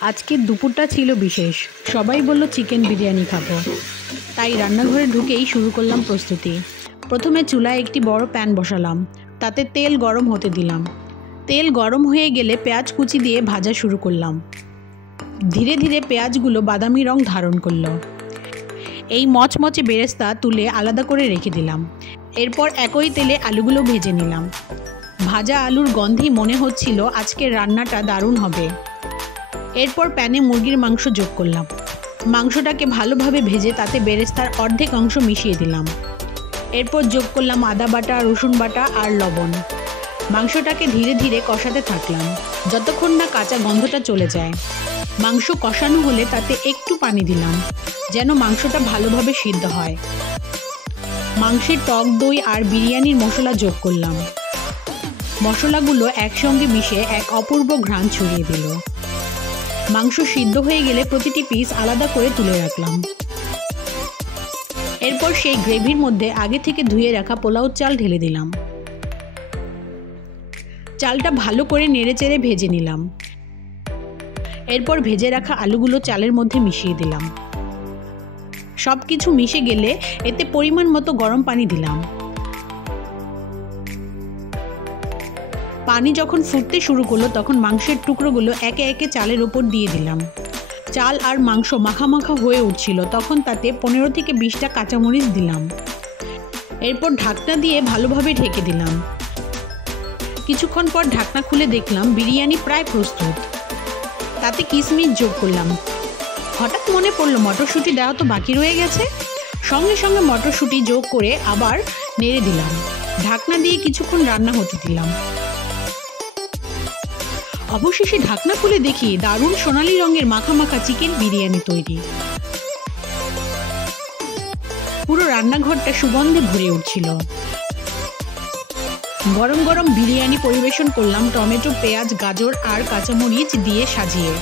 আজকের দুপুরটা ছিল বিশেষ। সবাই বলল চিকেন বিরিয়ানি খাবো, তাই রান্নাঘরে ঢুকেই শুরু করলাম প্রস্তুতি। প্রথমে চুলায় একটি বড় প্যান বসালাম, তাতে তেল গরম হতে দিলাম। তেল গরম হয়ে গেলে পেঁয়াজ কুচি দিয়ে ভাজা শুরু করলাম। ধীরে ধীরে পেঁয়াজগুলো বাদামি রং ধারণ করলো। এই মচমচে বেরেস্তা তুলে আলাদা করে রেখে দিলাম। এরপর একই তেলে আলুগুলো ভেজে নিলাম। ভাজা আলুর গন্ধেই মনে হচ্ছিল আজকের রান্নাটা দারুণ হবে। এরপর প্যানে মুরগির মাংস যোগ করলাম। মাংসটাকে ভালোভাবে ভেজে তাতে বেরেস্তার অর্ধেক অংশ মিশিয়ে দিলাম। এরপর যোগ করলাম আদা বাটা, রসুন বাটা আর লবণ। মাংসটাকে ধীরে ধীরে কষাতে থাকলাম যতক্ষণ না কাঁচা গন্ধটা চলে যায়। মাংস কষানো হলে তাতে একটু পানি দিলাম যেন মাংসটা ভালোভাবে সিদ্ধ হয়। মাংসে টক দই আর বিরিয়ানির মশলা যোগ করলাম। মশলাগুলো একসঙ্গে মিশে এক অপূর্ব ঘ্রাণ ছড়িয়ে দিল। মাংস সিদ্ধ হয়ে গেলে প্রতিটি পিস আলাদা করে তুলে রাখলাম। এরপর সেই গ্রেভির মধ্যে আগে থেকে ধুয়ে রাখা পোলাও চাল ঢেলে দিলাম। চালটা ভালো করে নেড়েচেড়ে ভেজে নিলাম। এরপর ভেজে রাখা আলুগুলো চালের মধ্যে মিশিয়ে দিলাম। সব কিছু মিশে গেলে এতে পরিমাণ মতো গরম পানি দিলাম। পানি যখন ফুটতে শুরু করলো তখন মাংসের টুকরোগুলো একে একে চালের উপর দিয়ে দিলাম। চাল আর মাংস মাখা মাখা হয়ে উঠছিল, তখন তাতে 15 থেকে 20টা কাঁচামরিচ দিলাম। এরপর ঢাকনা দিয়ে ভালোভাবে ঢেকে দিলাম। কিছুক্ষণ পর ঢাকনা খুলে দেখলাম বিরিয়ানি প্রায় প্রস্তুত। তাতে কিশমিশ যোগ করলাম। হঠাৎ মনে পড়লো মটরশুঁটি দেওয়া তো বাকি রয়ে গেছে। সঙ্গে সঙ্গে মটরশুঁটি যোগ করে আবার নেড়ে দিলাম। ঢাকনা দিয়ে কিছুক্ষণ রান্না হতে দিলাম। অবশেষে ঢাকনা খুলে দেখি দারুণ সোনালী রঙের মাখা মাখা চিকেন বিরিয়ানি তৈরি। পুরো রান্নাঘরটা সুগন্ধে ভরে উঠছিল। গরম গরম বিরিয়ানি পরিবেশন করলাম টমেটো, পেঁয়াজ, গাজর আর কাঁচামরিচ দিয়ে সাজিয়ে।